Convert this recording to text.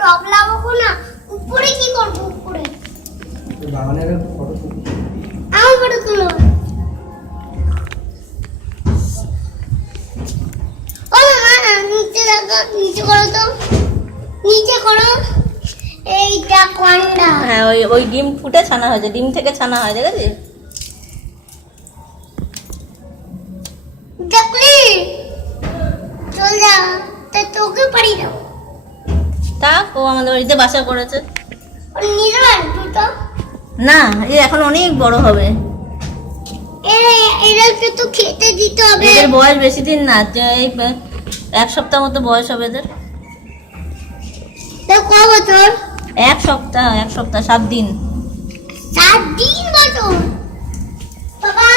Top লাগাবো না, উপরে কি করবো? উপরে বাগানের ফটো তুলি। আমার ফটো তুলো। ও মামা নিচে দেখো, নিচে করো তো, নিচে করো। এইটা কোনটা? হ্যাঁ ওই ওই ডিম ফুটে ছানা হয়েছে, ডিম থেকে ছানা হয়, দেখেছিস? দেখলি চল যা, তা তোকে পারি দাও। থাক, ও আমাদের বাড়িতে বাসা করেছে। ও নিয়ে যাবে দুটো। না, এ এখন অনেক বড় হবে। এদেরকে তো খেতে দিতে হবে। এদের বয়স বেশি দিন না, এই 1 সপ্তাহ মতো বয়স হবে এদের। তো ক বছর? 1 সপ্তাহ, 1 সপ্তাহ 7 দিন। 7 দিন বছর। বাবা